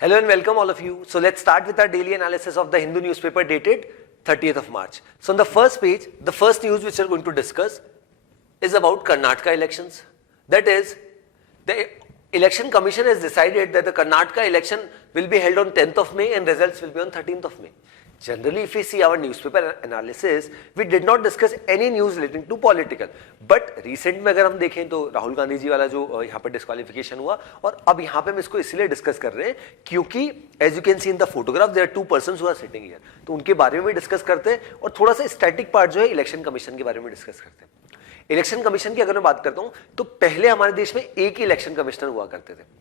Hello and welcome all of you. So let's start with our daily analysis of the Hindu newspaper dated 30th of March. So on the first page, the first news which we're going to discuss is about Karnataka elections. That is, the election commission has decided that the Karnataka election will be held on 10th of May and results will be on 13th of May. Generally, if we see our newspaper analysis, we did not discuss any news relating to political. But recent में अगर हम देखें तो राहुल गांधी जी वाला जो यहाँ पर disqualification हुआ और अब यहाँ पे हम इसको इसलिए डिस्कस कर रहे हैं क्योंकि as you can see in the photograph there are two persons who are sitting here, तो उनके बारे में भी डिस्कस करते हैं और थोड़ा सा स्टैटिक पार्ट जो है इलेक्शन कमीशन के बारे में डिस्कस करते हैं। इलेक्शन कमीशन की अगर मैं बात करता हूँ तो पहले हमारे देश में एक ही इलेक्शन कमिश्नर हुआ करते थे।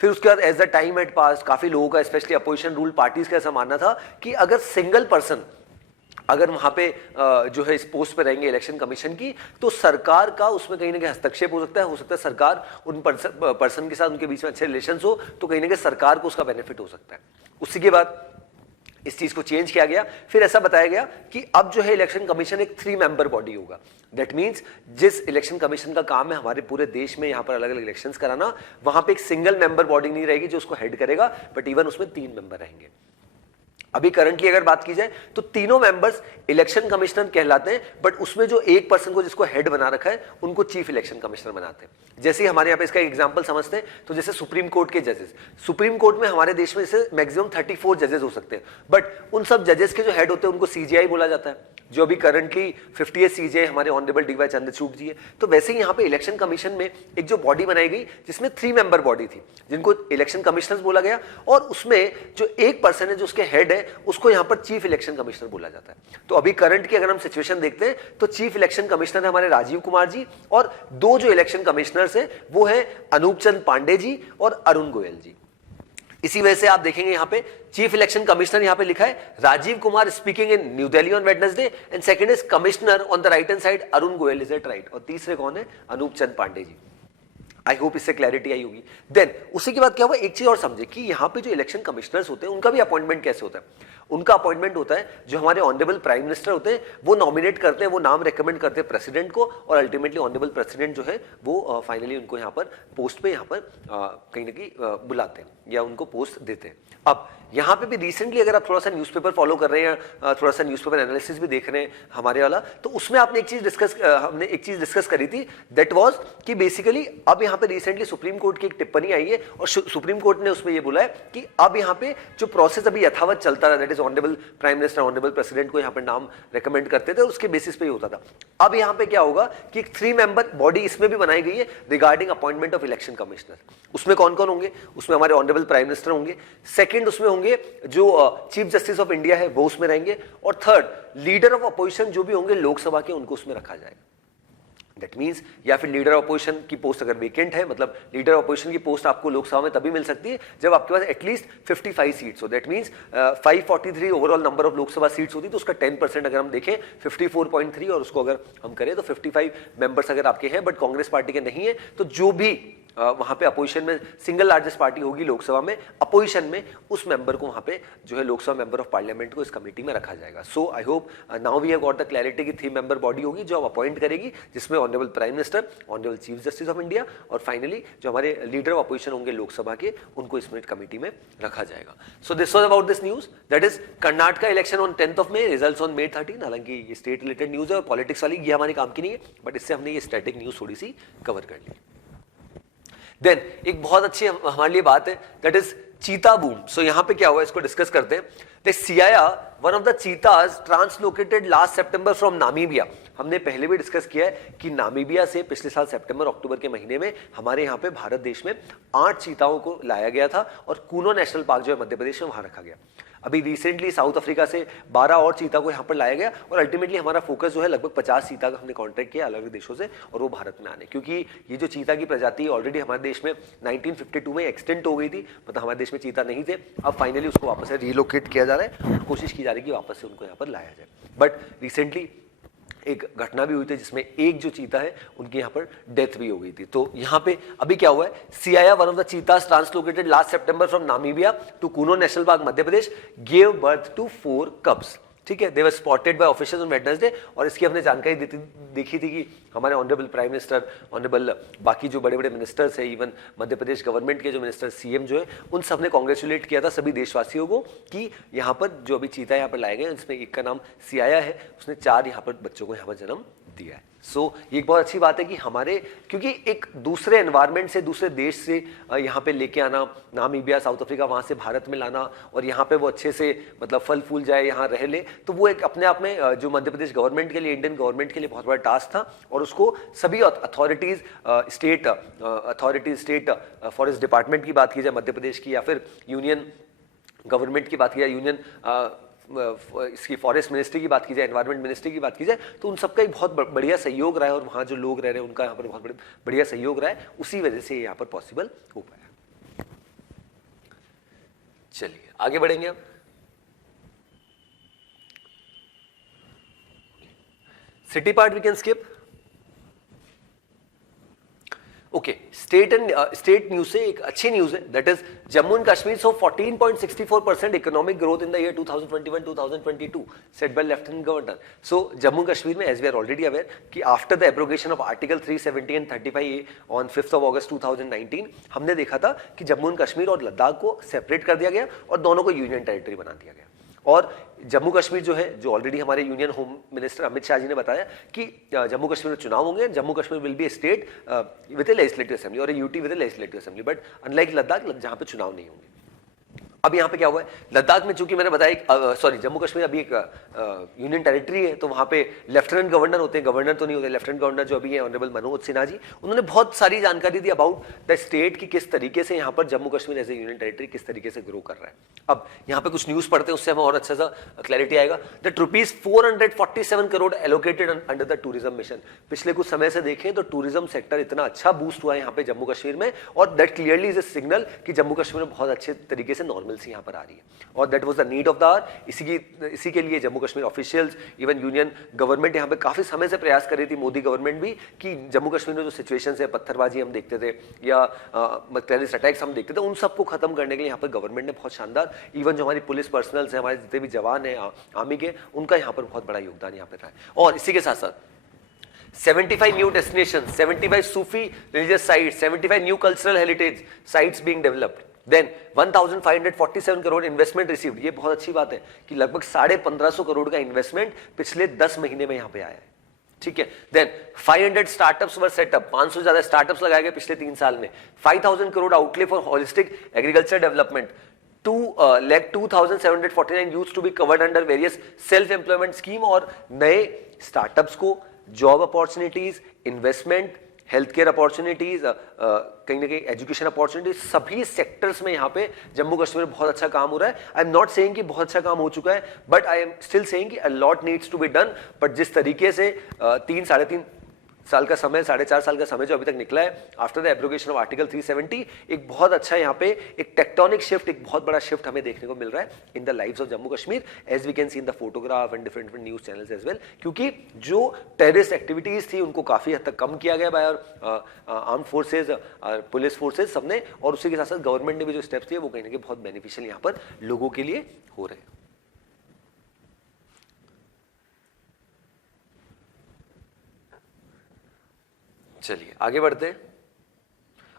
फिर उसके बाद as the time eight pass काफी लोगों का स्पेशली अपोजिशन रूल पार्टीज का ऐसा मानना था कि अगर सिंगल पर्सन अगर वहां पे जो है इस पोस्ट पे रहेंगे इलेक्शन कमीशन की तो सरकार का उसमें कहीं ना कहीं हस्तक्षेप हो सकता है सरकार उन पर्सन के साथ उनके बीच में अच्छे रिलेशंस हो तो कहीं ना कहीं सरकार को उसका बेनिफिट हो सकता है। उसी के बाद इस चीज को चेंज किया गया, फिर ऐसा बताया गया कि अब जो है इलेक्शन कमीशन एक 3 मेंबर बॉडी होगा। दैट मींस जिस इलेक्शन कमीशन का काम है हमारे पूरे देश में यहाँ पर अलग अलग इलेक्शंस कराना, वहां पे एक सिंगल मेंबर बॉडी नहीं रहेगी जो उसको हेड करेगा, बट इवन उसमें 3 मेंबर रहेंगे। अभी करंटली अगर बात की जाए तो तीनों मेंबर्स इलेक्शन कमिश्नर कहलाते हैं, बट उसमें जो एक पर्सन को जिसको हेड बना रखा है उनको चीफ इलेक्शन कमिश्नर बनाते हैं। जैसे ही हमारे यहाँ पे इसका एग्जांपल समझते हैं तो जैसे सुप्रीम कोर्ट के जजेस, सुप्रीम कोर्ट में हमारे देश में जैसे मैक्सिमम 34 जजेस हो सकते हैं, बट उन सब जजेस के जो हेड होते हैं उनको सीजीआई बोला जाता है, जो अभी करंटली 50th सीजीआई हमारे ऑनरेबल डीवाई चंद्रचूड़ जी है। तो वैसे ही यहाँ पे इलेक्शन कमीशन में एक जो बॉडी बनाई गई जिसमें 3 मेंबर बॉडी थी जिनको इलेक्शन कमिश्नर्स बोला गया, और उसमें जो एक पर्सन है जो उसके हेड है उसको यहाँ पर चीफ इलेक्शन कमिश्नर बोला जाता है। तो अभी करंट की अगर हम सिचुएशन देखते हैं तो चीफ इलेक्शन कमिश्नर है हमारे राजीव कुमार जी, और 2 जो इलेक्शन कमिश्नर्स है वो है अनूप चंद पांडे जी और अरुण गोयल जी। इसी वजह से आप देखेंगे यहाँ पे चीफ इलेक्शन कमिश्नर यहाँ पे लिखा है Rajiv Kumar speaking in new Delhi on Wednesday, and second is commissioner on the right hand side Arun Goyal, is it right, और तीसरे कौन है अनूप चंद पांडे जी। आई होप इससे क्लैरिटी आई होगी। देन उसी के बाद क्या हुआ, एक चीज और समझे कि यहाँ पे जो इलेक्शन कमिश्नर्स होते हैं उनका भी अपॉइंटमेंट कैसे होता है। उनका अपॉइंटमेंट होता है जो हमारे ऑनरेबल प्राइम मिनिस्टर होते हैं वो नॉमिनेट करते हैं, वो नाम रेकमेंड करते हैं प्रेसिडेंट को, और अल्टीमेटली ऑनरेबल प्रेसिडेंट जो है वो फाइनली उनको यहाँ पर पोस्ट पे यहाँ पर कहीं ना कहीं बुलाते हैं या उनको पोस्ट देते हैं। अब यहाँ पे भी रिसेंटली अगर आप थोड़ा सा न्यूज़पेपर फॉलो कर रहे हैं, थोड़ा सा न्यूज़पेपर एनालिसिस भी देख रहे हैं हमारे वाला, तो उसमें आपने हमने एक चीज डिस्कस करी थी, दैट वाज कि बेसिकली अब यहाँ पे रिसेंटली सुप्रीम कोर्ट की एक टिप्पणी आई है और सुप्रीम कोर्ट ने उसमें ये बोला है कि अब यहाँ पे जो प्रोसेस अभी यथावत चलता रहा, that is honourable prime minister honourable president को यहाँ पर नाम रेकमेंड करते थे, उसके बेसिस पे ही होता था। अब यहाँ पे क्या होगा कि एक 3 मेंबर बॉडी इसमें भी बनाई गई है regarding appointment of election commissioner. उसमें कौन कौन होंगे, उसमें हमारे ऑनरेबल प्राइम मिनिस्टर होंगे, सेकंड उसमें होंगे जो चीफ जस्टिस ऑफ इंडिया है वो उसमें रहेंगे, और थर्ड लीडर ऑफ अपोजिशन जो भी होंगे लोकसभा के उनको उसमें रखा जाएगा। दैट मींस या फिर लीडर ऑफ अपोजिशन की पोस्ट अगर वेकेंट है, मतलब लीडर ऑफ अपोजिशन की पोस्ट आपको लोकसभा में तभी मिल सकती है जब आपके पास एटलीस्ट 55 सीट्स हो। That means 543 overall number of Lok Sabha seats होती, तो उसका 10% अगर हम देखें 54.3 और उसको अगर हम करें तो 55 मेंबर्स अगर आपके हैं बट कांग्रेस पार्टी के नहीं है, तो जो भी वहां पे अपोजिशन में सिंगल लार्जेस्ट पार्टी होगी लोकसभा में अपोजिशन में, उस मेंबर को वहां पे जो है लोकसभा मेंबर ऑफ पार्लियामेंट को इस कमेटी में रखा जाएगा। So I hope now we have got the clarity कि 3 मेंबर बॉडी होगी जो अपॉइंट करेगी, जिसमें honourable prime minister, honourable chief justice of India और फाइनली जो हमारे लीडर ऑफ अपोजिशन होंगे लोकसभा के, उनको इसमें कमेटी में रखा जाएगा। सो this was about this news, that is Karnataka election on 10th of May, results on May 13। हालांकि ये स्टेट रिलेटेड न्यूज है और पॉलिटिक्स वाली ये हमारे काम की नहीं है, बट इससे हमने ये स्टैटिक न्यूज थोड़ी सी कवर कर ली। देन एक बहुत अच्छी हमारे लिए बात है, that is cheetah boom. So यहां पे क्या हुआ इसको डिस्कस करते हैं। The Siaya, one of the cheetahs translocated last September from Namibia. हमने पहले भी डिस्कस किया है कि नामीबिया से पिछले साल सितंबर अक्टूबर के महीने में हमारे यहाँ पे भारत देश में 8 चीताओं को लाया गया था और कूनो नेशनल पार्क जो है मध्य प्रदेश में वहां रखा गया। अभी रिसेंटली साउथ अफ्रीका से 12 और चीता को यहाँ पर लाया गया और अल्टीमेटली हमारा फोकस जो है लगभग 50 चीता का हमने कॉन्ट्रैक्ट किया अलग अलग देशों से, और वो भारत में आने, क्योंकि ये जो चीता की प्रजाति ऑलरेडी हमारे देश में 1952 में एक्सटेंट हो गई थी, मतलब हमारे देश में चीता नहीं थे। अब फाइनली उसको वापस से रिलोकेट किया जा रहा है, कोशिश की जा रही है कि वापस से उनको यहाँ पर लाया जाए। बट रिसेंटली एक घटना भी हुई थी जिसमें एक जो चीता है उनकी यहाँ पर डेथ भी हो गई थी। तो यहाँ पे अभी क्या हुआ है, Siaya, one of the cheetahs translocated last September from Namibia to Kuno national park Madhya Pradesh, gave birth to 4 cubs. ठीक है, they were spotted by officials on Wednesday. और इसकी हमने जानकारी देखी थी कि हमारे ऑनरेबल प्राइम मिनिस्टर, ऑनरेबल बाकी जो बड़े बड़े मिनिस्टर्स हैं, इवन मध्य प्रदेश गवर्नमेंट के जो मिनिस्टर, सीएम जो है, उन सब ने कॉन्ग्रेचुलेट किया था सभी देशवासियों को कि यहाँ पर जो अभी चीता यहाँ पर लाए गए, इसमें एक का नाम सियाया है, उसने 4 यहाँ पर बच्चों को यहाँ पर जन्म दिया है। सो ये एक बहुत अच्छी बात है कि हमारे, क्योंकि एक दूसरे एनवायरनमेंट से, दूसरे देश से यहाँ पे लेके आना, नामीबिया, साउथ अफ्रीका, वहाँ से भारत में लाना और यहाँ पे वो अच्छे से मतलब फल फूल जाए, यहाँ रह ले, तो वो एक अपने आप में जो मध्य प्रदेश गवर्नमेंट के लिए, इंडियन गवर्नमेंट के लिए बहुत बड़ा टास्क था। और उसको सभी अथॉरिटीज, स्टेट फॉरेस्ट डिपार्टमेंट की बात की जाए मध्य प्रदेश की, या फिर यूनियन गवर्नमेंट की बात की जाए, यूनियन इसकी फॉरेस्ट मिनिस्ट्री की बात की जाए, एनवायरमेंट मिनिस्ट्री की बात की जाए, तो उन सबका एक बहुत बढ़िया सहयोग रहा है। और वहाँ जो लोग रह रहे हैं उनका यहाँ पर बहुत बढ़िया सहयोग रहा है, उसी वजह से यहाँ पर पॉसिबल हो पाया। चलिए आगे बढ़ेंगे अब। City part we can skip. Okay, state news से एक अच्छी न्यूज है, that is Jammu and Kashmir so 14.64% economic growth in the year 2021-2022 set by lieutenant governor. So Jammu Kashmir में, as we are already aware, कि after the abrogation of article 370 and 35A on 5 August 2019, हमने देखा था कि जम्मू एंड कश्मीर और लद्दाख को सेपरेट कर दिया गया और दोनों को यूनियन टेरिटरी बना दिया गया। और जम्मू कश्मीर जो है, जो ऑलरेडी हमारे union home minister Amit Shah ji ने बताया कि जम्मू कश्मीर में चुनाव होंगे, Jammu Kashmir will be a state with a legislative assembly और a UT with a legislative assembly, but unlike Ladakh जहां पे चुनाव नहीं होंगे। अब यहाँ पे क्या हुआ है, लद्दाख में चूंकि मैंने बताया, सॉरी जम्मू कश्मीर अभी एक यूनियन टेरिटरी है, तो वहाँ पे लेफ्टिनेंट गवर्नर होते हैं, गवर्नर तो नहीं होते, लेफ्टिनेंट गवर्नर जो अभी है ऑनरेबल मनोज सिन्हा जी, उन्होंने बहुत सारी जानकारी दी अबाउट द स्टेट की किस तरीके से यहाँ पर Jammu Kashmir as a union territory किस तरीके से ग्रो कर रहा है। अब यहाँ पे कुछ न्यूज पढ़ते हैं, उससे हमें और अच्छा सा क्लैरिटी आएगा। That ₹447 crore allocated under the tourism mission. पिछले कुछ समय से देखें तो टूरिज्म सेक्टर इतना अच्छा बूस्ट हुआ है यहाँ पे जम्मू कश्मीर में, और that clearly is a signal कि जम्मू कश्मीर में बहुत अच्छे तरीके से नॉर्मलसी यहाँ पर आ रही है, और that was the need of the hour. इसी के लिए Jammu Kashmir officials, even union government यहाँ पे काफी समय से प्रयास कर रही थी, मोदी गवर्नमेंट भी, कि जम्मू कश्मीर में जो सिचुएशन है, पत्थरबाजी हम देखते थे या टेररिस्ट अटैक्स हम देखते थे, उन सबको खत्म करने के लिए यहाँ पर गवर्नमेंट ने बहुत शानदार, इवन जो हमारी पुलिस पर्सनल्स हैं, हमारे जितने भी जवान हैं आर्मी के, उनका यहाँ पर बहुत बड़ा योगदान यहाँ पे रहा है। और इसी के साथ साथ 75 new destination, 75 Sufi religious sites, 75 new cultural heritage sites being developed. Then 1547 crore investment received. ये बहुत अच्छी बात है कि लगभग 1550 करोड़ का इन्वेस्टमेंट पिछले 10 महीने में यहाँ पे आया है, ठीक है। देन 500 स्टार्टअप्स वर सेटअप, 500 से ज्यादा स्टार्टअप्स लगाए गए पिछले 3 साल में। 5000 crore outlay for holistic agriculture development. 2,2749 youth to be covered under various self employment scheme, और नए स्टार्टअप्स को job opportunities, investment, health care opportunities, कहीं ना कहीं एजुकेशन अपॉर्चुनिटीज, सभी सेक्टर्स में यहाँ पे जम्मू कश्मीर में बहुत अच्छा काम हो रहा है। आई एम नॉट सेइंग कि बहुत अच्छा काम हो चुका है, but I am still saying कि a lot needs to be done. But जिस तरीके से 3-3.5 साल का समय, 4.5 साल का समय जो अभी तक निकला है after the abrogation of article 370, एक बहुत अच्छा यहाँ पे एक टेक्टोनिक शिफ्ट, एक बहुत बड़ा शिफ्ट हमें देखने को मिल रहा है in the lives of Jammu Kashmir, as we can see in the photograph and different news channels as well. क्योंकि जो टेररिस्ट एक्टिविटीज थी उनको काफी हद तक कम किया गया by arm forces, police forces सबने, और उसी के साथ साथ गवर्नमेंट ने भी जो स्टेप्स लिए वो कहीं ना कहीं बहुत बेनिफिशियल यहाँ पर लोगों के लिए हो रहे हैं। चलिए आगे बढ़ते हैं।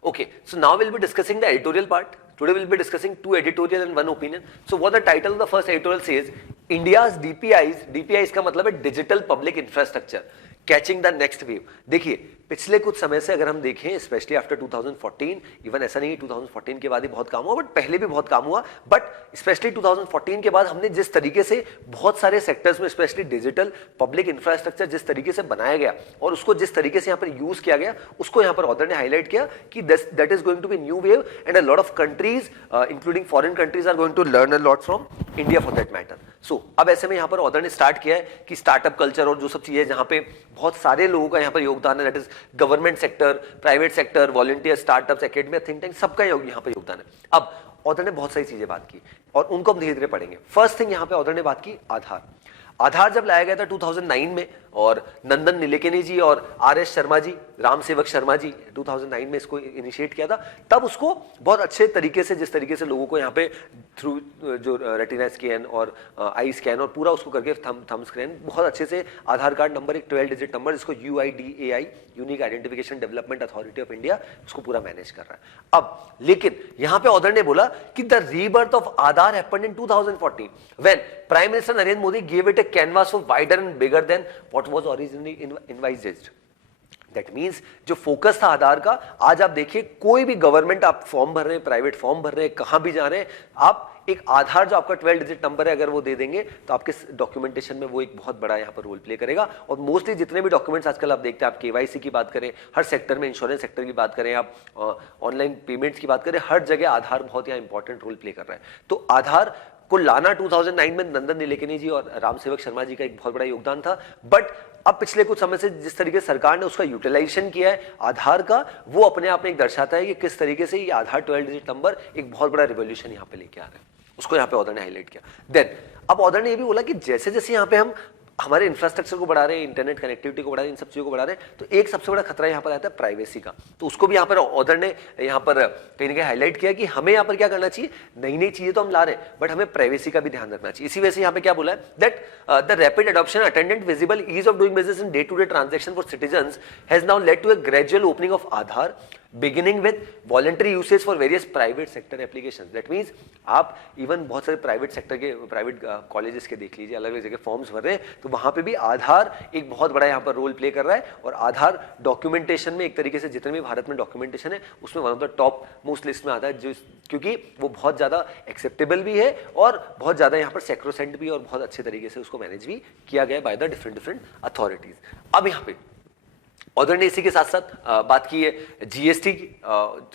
Okay, so now we'll be discussing the editorial part. Today we'll be discussing 2 editorial and 1 opinion. So what the title of the first editorial says, India's DPIs का मतलब है Digital Public Infrastructure, catching the next wave. देखिए पिछले कुछ समय से अगर हम देखें, स्पेशली आफ्टर 2014, इवन ऐसा नहीं 2014 के बाद ही बहुत काम हुआ, बट पहले भी बहुत काम हुआ, बट स्पेशली 2014 के बाद हमने जिस तरीके से बहुत सारे सेक्टर्स में, स्पेशली डिजिटल पब्लिक इंफ्रास्ट्रक्चर जिस तरीके से बनाया गया और उसको जिस तरीके से यहाँ पर यूज किया गया, उसको यहाँ पर ऑथर ने हाईलाइट किया कि that is going to be new wave and a lot of countries including foreign countries are going to learn a lot from India for that matter. So अब ऐसे में यहाँ पर ऑथर ने स्टार्ट किया है कि स्टार्टअप कल्चर और जो सब चीजें जहाँ पे बहुत सारे लोगों का यहाँ पर योगदान है, that is government sector, private sector, volunteer, startups, academia, think tank, सबका यहाँ पर योगदान है। अब ऑथर ने बहुत सारी चीजें बात की और उनको हम धीरे धीरे पढ़ेंगे। फर्स्ट थिंग यहाँ पे ऑथर ने बात की आधार जब लाया गया था 2009 में, और नंदन नीलेकनी जी और RS शर्मा जी, राम सेवक शर्मा जी 2009 में इसको इनिशिएट किया था, तब उसको बहुत अच्छे तरीके से, जिस तरीके से लोगों को यहाँ पे थ्रू जो रेटिना स्कैन और आई स्कैन और पूरा उसको करके थंब स्कैन बहुत अच्छे से आधार कार्ड नंबर एक 12 डिजिट नंबर जिसको UIDAI unique identification development authority of India उसको पूरा मैनेज कर रहा है। अब लेकिन यहां पे ऑथर ने बोला कि the rebirth of Aadhaar happened in 2014 when prime minister Narendra Modi give it a canvas for wider and bigger than what was originally envisaged. That means जो फोकस था आधार का, आज आप देखिए कोई भी गवर्नमेंट आप फॉर्म भर रहे हैं, प्राइवेट फॉर्म भर रहे हैं, कहां भी जा रहे हैं, आप एक आधार जो आपका 12 डिजिट नंबर है अगर वो दे देंगे तो आपके डॉक्यूमेंटेशन में वो एक बहुत बड़ा यहाँ पर रोल प्ले करेगा। और मोस्टली जितने भी डॉक्यूमेंट्स आजकल आप देखते हैं, आप KYC की बात करें, हर सेक्टर में, इंश्योरेंस सेक्टर की बात करें, आप ऑनलाइन पेमेंट्स की बात करें, हर जगह आधार बहुत यहाँ इंपॉर्टेंट रोल प्ले कर रहा है। तो आधार को लाना 2009 में नंदन नीलेकनी जी और राम सेवक शर्मा जी का एक बहुत बड़ा योगदान था। बट अब पिछले कुछ समय से जिस तरीके से सरकार ने उसका यूटिलाइजेशन किया है आधार का, वो अपने आप में एक दर्शाता है कि किस तरीके से ये आधार 12 डिजिट नंबर एक बहुत बड़ा रिवोल्यूशन यहाँ पे लेके आ रहा है। उसको यहाँ पे ऑथर ने हाईलाइट किया। देन अब ऑथर ने ये भी बोला कि जैसे जैसे यहाँ पे हम हमारे इंफ्रास्ट्रक्चर को बढ़ा रहे हैं, इंटरनेट कनेक्टिविटी को बढ़ा रहे हैं, इन सब चीजों को बढ़ा रहे हैं, तो एक सबसे बड़ा खतरा यहाँ पर आता है प्राइवेसी का। तो उसको भी यहाँ पर ऑथर ने यहाँ पर कहीं ना कहीं हाईलाइट किया कि हमें यहाँ पर क्या करना चाहिए, नई नई चीजें तो हम ला रहे हैं बट हमें प्राइवेसी का भी ध्यान रखना चाहिए। इसी वजह से यहाँ पे क्या बोला है that the rapid adoption attendant visible ease of doing business in day to day transaction for citizens has now led to a gradual opening of Aadhaar beginning with voluntary usage for various private sector applications. That means आप even बहुत सारे private sector के private colleges के देख लीजिए, अलग अलग जगह फॉर्म्स भर रहे हैं, तो वहां पे भी आधार एक बहुत बड़ा यहाँ पर रोल प्ले कर रहा है। और आधार डॉक्यूमेंटेशन में एक तरीके से जितने भी भारत में डॉक्यूमेंटेशन है उसमें one of the top most list में आता है, जो क्योंकि वो बहुत ज्यादा एक्सेप्टेबल भी है और बहुत ज्यादा यहाँ पर सेक्रोसेंट भी और बहुत अच्छे तरीके से उसको मैनेज भी किया गया बाय द डिफरेंट अथॉरिटीज। अब यहाँ पे ऑथर ने इसी के साथ साथ बात की है GST की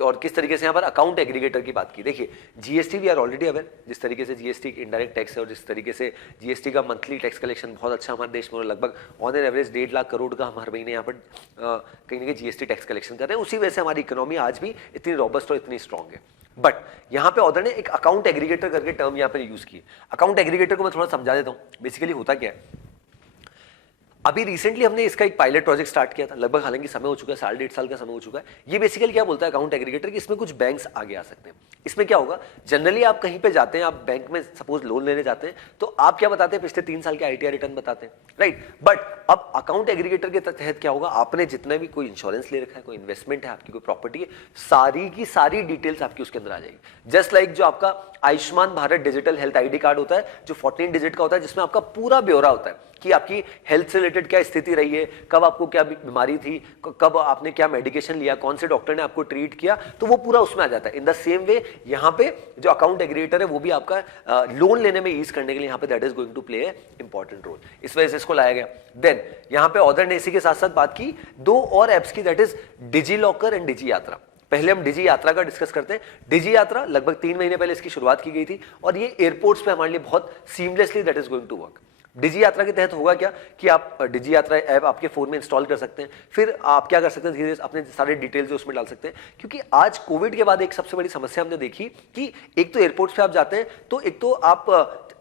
और किस तरीके से यहाँ पर अकाउंट एग्रीगेटर की बात की। देखिए GST we are already aware, जिस तरीके से GST इनडायरेक्ट टैक्स है और जिस तरीके से GST का मंथली टैक्स कलेक्शन बहुत अच्छा हमारे देश में, लगभग on an average 1.5 lakh crore का हम हर महीने यहाँ पर कहीं ना कहीं GST टैक्स कलेक्शन कर रहे हैं। उसी वजह से हमारी इकोनॉमी आज भी इतनी रॉबस्ट और इतनी स्ट्रॉन्ग है। बट यहाँ पे ऑथर ने एक अकाउंट एग्रीगेटर करके टर्म यहाँ पर यूज की। अकाउंट एग्रीगेटर को मैं थोड़ा समझा देता हूँ। बेसिकली होता क्या है, अभी रिसेंटली हमने इसका एक पायलट प्रोजेक्ट स्टार्ट किया था, लगभग हालांकि समय हो चुका है, 1.5 साल का समय हो चुका है। ये बेसिकली क्या बोलता है अकाउंट एग्रीगेटर कि इसमें कुछ बैंक्स आगे आ सकते हैं। इसमें क्या होगा, जनरली आप कहीं पे जाते हैं, आप बैंक में सपोज लोन लेने जाते हैं, तो आप क्या बताते हैं, पिछले 3 साल के ITR रिटर्न बताते हैं, राइट। बट अब अकाउंट एग्रीगेटर के तहत क्या होगा, आपने जितना भी कोई इंश्योरेंस ले रखा है, कोई इन्वेस्टमेंट है, आपकी कोई प्रॉपर्टी है, सारी की सारी डिटेल्स आपकी उसके अंदर आ जाएगी। जस्ट लाइक जो आपका Ayushman Bharat digital health ID card होता है, जो 14 डिजिट का होता है, जिसमें आपका पूरा ब्यौरा होता है कि आपकी हेल्थ से रिलेटेड क्या स्थिति रही है, कब आपको क्या बीमारी थी, कब आपने क्या मेडिकेशन लिया, कौन से डॉक्टर ने आपको ट्रीट किया, तो वो पूरा उसमें आ जाता है। इन द सेम वे यहाँ पे जो अकाउंट एग्रीगेटर है वो भी आपका लोन लेने में ईज करने के लिए यहाँ पे that is going to play a important role. इस वजह से इसको लाया गया। देन यहाँ पे ऑथर ने इसी के साथ साथ बात की 2 और एप्स की, that is DigiLocker and Digi Yatra. पहले हम डिजी यात्रा का डिस्कस करते हैं। डिजी यात्रा लगभग 3 महीने पहले इसकी शुरुआत की गई थी और ये एयरपोर्ट्स पे हमारे लिए बहुत seamlessly that is going to work. Digi Yatra के तहत होगा क्या कि आप डिजी यात्रा ऐप आपके फोन में इंस्टॉल कर सकते हैं, फिर आप क्या कर सकते हैं, धीरे धीरे अपने सारे डिटेल्स जो उसमें डाल सकते हैं। क्योंकि आज कोविड के बाद एक सबसे बड़ी समस्या हमने देखी कि एक तो एयरपोर्ट्स पे आप जाते हैं तो एक तो आप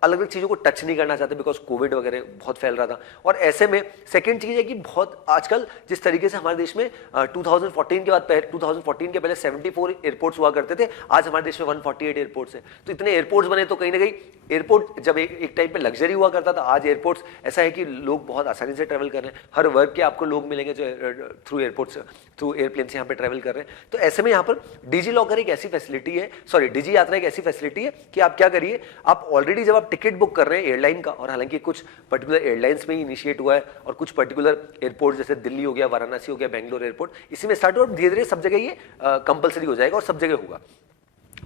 अलग अलग चीजों को टच नहीं करना चाहते बिकॉज कोविड वगैरह बहुत फैल रहा था, और ऐसे में सेकंड चीज है कि बहुत आजकल जिस तरीके से हमारे देश में 2014 के बाद 2014 के पहले 74 एयरपोर्ट्स हुआ करते थे, आज हमारे देश में 148 एयरपोर्ट्स हैं। तो इतने एयरपोर्ट्स बने तो कहीं ना कहीं एयरपोर्ट जब एक टाइम पे लग्जरी हुआ करता था, आज एयरपोर्ट्स ऐसा है कि लोग बहुत आसानी से ट्रैवल कर रहे हैं। हर वर्ग के आपको लोग मिलेंगे जो थ्रू एयरपोर्ट्स थ्रू एयरप्लेन से यहाँ पे ट्रैवल कर रहे हैं। तो ऐसे में यहाँ पर डिजी लॉकर एक ऐसी फैसिलिटी है, सॉरी डिजी यात्रा एक ऐसी फैसिलिटी है कि आप क्या करिए, आप ऑलरेडी जब आप टिकट बुक कर रहे हैं एयरलाइन का, और हालांकि कुछ पर्टिकुलर एयरलाइंस में ही इनिशिएट हुआ है और कुछ पर्टिकुलर एयरपोर्ट जैसे दिल्ली हो गया, वाराणसी हो गया, बेंगलोर एयरपोर्ट, इसी में स्टार्ट हुआ, धीरे धीरे सब जगह ये कंपलसरी हो जाएगा और सब जगह होगा।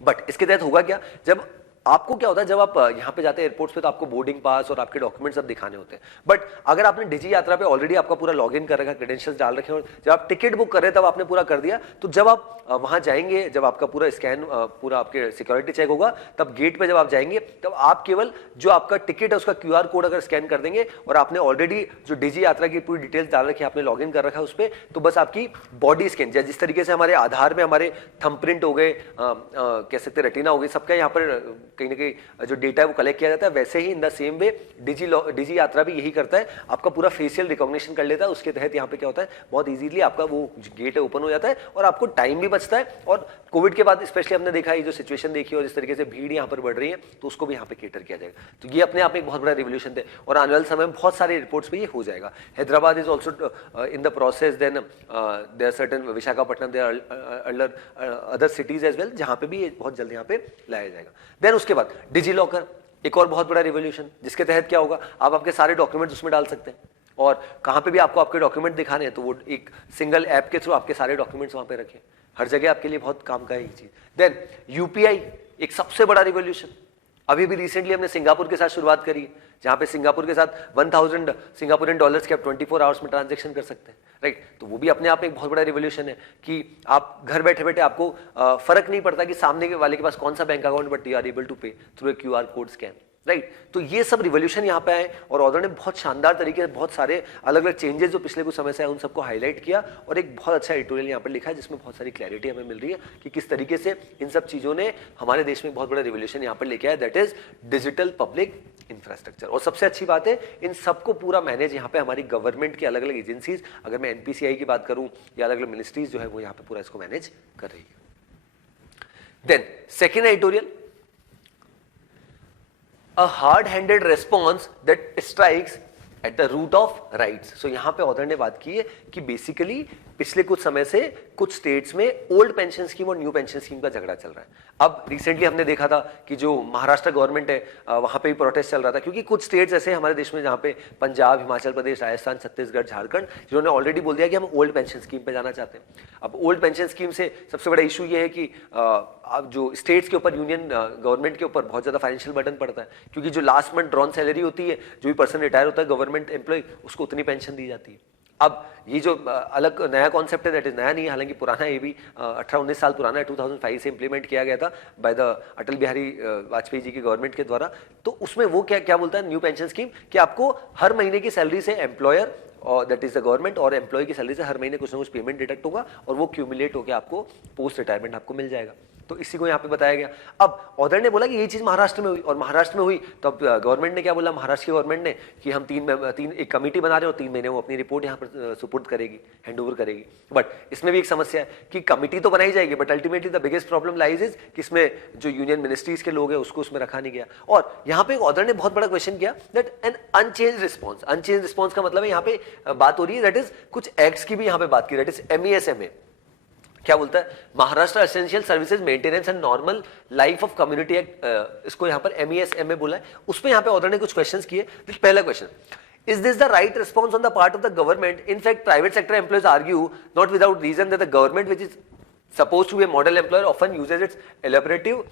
बट इसके तहत होगा क्या, जब आपको क्या होता है, जब आप यहाँ पे जाते हैं एयरपोर्ट्स पे तो आपको बोर्डिंग पास और आपके डॉक्यूमेंट्स सब दिखाने होते हैं। बट अगर आपने डिजी यात्रा पे ऑलरेडी आपका पूरा लॉगिन कर रखा है, क्रेडेंशियल्स डाल रखे हैं, और जब आप टिकट बुक कर रहे हैं तब आपने पूरा कर दिया, तो जब आप वहां जाएंगे, जब आपका पूरा स्कैन पूरा आपके सिक्योरिटी चेक होगा, तब गेट पे जब आप जाएंगे तब आप केवल जो आपका टिकट है उसका QR कोड अगर स्कैन कर देंगे और आपने ऑलरेडी जो डिजी यात्रा की पूरी डिटेल्स डाल रखी है, आपने लॉगिन कर रखा है उस पर, तो बस आपकी बॉडी स्कैन, जिस तरीके से हमारे आधार में हमारे थंबप्रिंट हो गए, कह सकते रेटिना हो गई, सबका यहाँ पर कहीं ना कहीं जो डेटा है वो कलेक्ट किया जाता है, वैसे ही इन द सेम वे डिजी यात्रा भी यही करता है, आपका पूरा फेशियल रिकॉग्निशन कर लेता है। उसके तहत यहाँ पे क्या होता है, बहुत इजीली आपका वो गेट है ओपन हो जाता है और आपको टाइम भी बचता है। और कोविड के बाद स्पेशली हमने देखा है जो सिचुएशन देखी और जिस तरीके से भीड़ यहाँ पर बढ़ रही है, तो उसको भी यहाँ पे केटर किया जाएगा। तो ये अपने आप में एक बहुत बड़ा रिवोल्यूशन है और आने वाले समय में बहुत सारे रिपोर्ट्स पे ये हो जाएगा। Hyderabad is also in the process, then there certain Visakhapatnam, there other cities as well, जहाँ पे भी ये बहुत जल्द यहाँ पे लाया जाएगा। देन उसके बाद डिजी लॉकर, एक और बहुत बड़ा रिवोल्यूशन, जिसके तहत क्या होगा, आप आपके सारे डॉक्यूमेंट्स उसमें डाल सकते हैं और कहाँ पे भी आपको आपके डॉक्यूमेंट दिखाने हैं तो वो एक सिंगल ऐप के थ्रू आपके सारे डॉक्यूमेंट्स वहाँ पे रखें। हर जगह आपके लिए बहुत काम का है ये चीज। देन यूपीआई, एक सबसे बड़ा रिवोल्यूशन। अभी भी रिसेंटली हमने सिंगापुर के साथ शुरुआत करी है, जहाँ पे सिंगापुर के साथ 1000 सिंगापुरियन डॉलर्स के आप 24 आवर्स में ट्रांजेक्शन कर सकते हैं, राइट। तो वो भी अपने आप में एक बहुत बड़ा रिवोल्यूशन है कि आप घर बैठे बैठे आपको फर्क नहीं पड़ता कि सामने के वाले के पास कौन सा bank account, but you are able to pay through a QR code scan, right. तो ये सब रिवोल्यूशन यहाँ पे आए और ऑर्डर ने बहुत शानदार तरीके से बहुत सारे अलग अलग चेंजेस जो पिछले कुछ समय से आए उन सबको हाईलाइट किया और एक बहुत अच्छा एडिटोरियल यहाँ पर लिखा है जिसमें बहुत सारी क्लैरिटी हमें मिल रही है कि किस तरीके से इन सब चीजों ने हमारे देश में बहुत बड़ा रिवोल्यूशन यहाँ पर लेके आया, that is digital public infrastructure. और सबसे अच्छी बात है, इन सबको पूरा मैनेज यहाँ पे हमारी गवर्नमेंट की अलग अलग एजेंसीज, अगर मैं NPCI की बात करूं या अलग अलग मिनिस्ट्रीज जो है वो यहाँ पे पूरा इसको मैनेज कर रही है। Then second editorial, a hard-handed response that strikes at the root of rights। So यहाँ पे ऑथर ने बात की है कि बेसिकली पिछले कुछ समय से कुछ स्टेट्स में ओल्ड पेंशन स्कीम और न्यू पेंशन स्कीम का झगड़ा चल रहा है। अब रिसेंटली हमने देखा था कि जो महाराष्ट्र गवर्नमेंट है वहां पे भी प्रोटेस्ट चल रहा था, क्योंकि कुछ स्टेट्स ऐसे हमारे देश में जहां पे पंजाब, हिमाचल प्रदेश, राजस्थान, छत्तीसगढ़, झारखंड, जिन्होंने ऑलरेडी बोल दिया कि हम ओल्ड पेंशन स्कीम पे जाना चाहते हैं। अब ओल्ड पेंशन स्कीम से सबसे बड़ा इशू ये है कि अब जो स्टेट्स के ऊपर, यूनियन गवर्नमेंट के ऊपर बहुत ज्यादा फाइनेंशियल बर्डन पड़ता है, क्योंकि जो लास्ट मंथ ड्रॉन सैलरी होती है, जो भी पर्सन रिटायर होता है गवर्नमेंट एम्प्लॉय, उसको उतनी पेंशन दी जाती है। अब ये जो अलग नया कॉन्सेप्ट है, दैट इज नया नहीं है, हालांकि पुराना, ये भी 18-19 साल पुराना है, 2005 से इंप्लीमेंट किया गया था बाय द अटल बिहारी वाजपेयी जी की गवर्नमेंट के द्वारा। तो उसमें वो क्या क्या बोलता है न्यू पेंशन स्कीम, कि आपको हर महीने की सैलरी से एम्प्लॉयर और दैट इज द गवर्नमेंट और एम्प्लॉय की सैलरी से हर महीने कुछ ना कुछ पेमेंट डिडक्ट होगा और वो क्यूमुलेट होकर आपको पोस्ट रिटायरमेंट आपको मिल जाएगा। तो इसी को यहाँ पे बताया गया। अब ऑथर ने बोला कि ये चीज महाराष्ट्र में हुई, और महाराष्ट्र में हुई तो अब गवर्नमेंट ने क्या बोला, महाराष्ट्र की गवर्नमेंट ने, कि हम तीन एक कमेटी बना रहे हो, 3 महीने वो अपनी रिपोर्ट यहाँ पर सुपुर्द करेगी, हैंड ओवर करेगी। बट इसमें भी एक समस्या है कि कमेटी तो बनाई जाएगी, but ultimately the biggest problem lies is कि इसमें जो यूनियन मिनिस्ट्रीज के लोग हैं उसको उसमें रखा नहीं गया। और यहाँ पे ऑथर ने बहुत बड़ा क्वेश्चन किया that an unchanged response. Unchanged response का मतलब है यहाँ पे बात हो रही है, दैट इज कुछ एक्ट्स की भी यहाँ पे बात की, दैट इज MESMA। क्या बोलता है, Maharashtra essential services maintenance and normal life of community act, इसको यहाँ पर MESMA बोला है। उसमें यहाँ पे ऑथर ने कुछ क्वेश्चंस किए। पहला question, is this the right response on the part of the government? In fact, private sector employees argue not without reason that the government, which is supposed to be a model employer, often uses its elaborative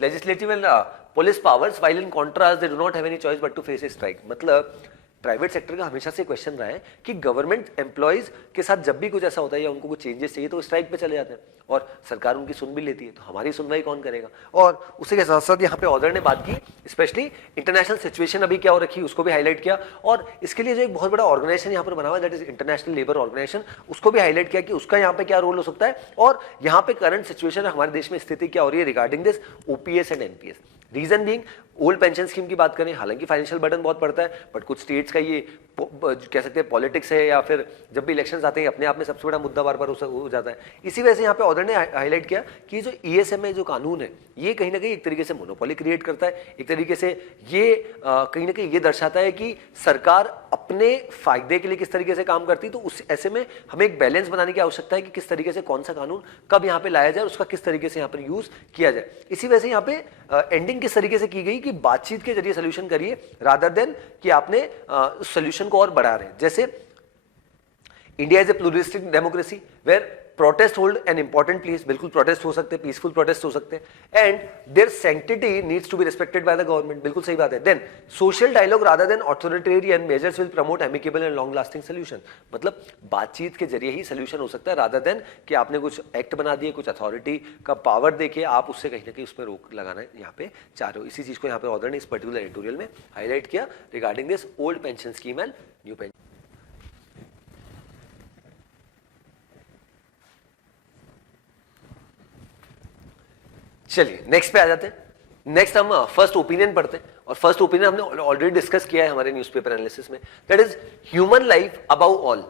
legislative and police powers, while in contrast they do not have any choice but to face a strike। मतलब private sector का हमेशा से question रहा है कि government employees के साथ जब भी कुछ ऐसा होता है या उनको कुछ चेंजेस चाहिए तो स्ट्राइक पे चले जाते हैं, और सरकार उनकी सुन भी लेती है, तो हमारी सुनवाई कौन करेगा। और उसी के साथ साथ यहाँ पे ऑथर ने बात की स्पेशली इंटरनेशनल सिचुएशन अभी क्या हो रखी है उसको भी हाईलाइट किया, और इसके लिए जो एक बहुत बड़ा ऑर्गेनाइजेशन यहाँ पर बना हुआ है, that is international labour organisation, उसको भी हाईलाइट किया कि उसका यहाँ पे क्या रोल हो सकता है, और यहाँ पे करंट सिचुएशन हमारे देश में स्थिति क्या हो रही है regarding this OPS and NPS। Reason being, old pension scheme की बात करें, हालांकि फाइनेंशियल बर्डन बहुत पड़ता है, बट कुछ स्टेट्स का ये कह सकते हैं पॉलिटिक्स है, या फिर जब भी इलेक्शंस आते हैं अपने आप में सबसे बड़ा मुद्दा बार बार हो जाता है। इसी वजह से यहाँ पे ऑथर ने हाईलाइट किया कि जो ESMA जो कानून है, ये कहीं ना कहीं एक तरीके से मोनोपोली क्रिएट करता है, एक तरीके से ये कहीं ना कहीं ये दर्शाता है कि सरकार अपने फायदे के लिए किस तरीके से काम करती है। तो उस ऐसे में हमें एक बैलेंस बनाने की आवश्यकता है कि किस तरीके से कौन सा कानून कब यहाँ पे लाया जाए और उसका किस तरीके से यहाँ पर यूज किया जाए। इसी वजह से यहाँ पे एंडिंग किस तरीके से की गई कि बातचीत के जरिए सोल्यूशन करिए, रादर देन कि आपने सोल्यूशन को और बढ़ा रहे हैं। जैसे India is a pluralistic democracy where protest hold an important place, बिल्कुल प्रोटेस्ट हो सकते हैं, पीसफुल प्रोटेस्ट हो सकते हैं, and their sanctity needs to be respected by the government, बिल्कुल सही बात है। Then social dialogue rather than authoritarian measures will promote amicable and long lasting solution. मतलब बातचीत के जरिए ही सोल्यूशन हो सकता है, रादर देन कि आपने कुछ एक्ट बना दिए, कुछ अथॉरिटी का पावर देके आप उससे कहीं ना कहीं उसमें रोक लगाना यहाँ पे चाह रहे हो। इसी चीज को यहाँ पे ऑथर ने इस पर्टिकुलर एडिटोरियल में हाईलाइट किया regarding this old pension scheme and new pension. चलिए नेक्स्ट पे आ जाते हैं। नेक्स्ट हम फर्स्ट ओपिनियन पढ़ते हैं, और फर्स्ट ओपिनियन हमने ऑलरेडी डिस्कस किया है हमारे न्यूज़पेपर एनालिसिस में, that is human life above all,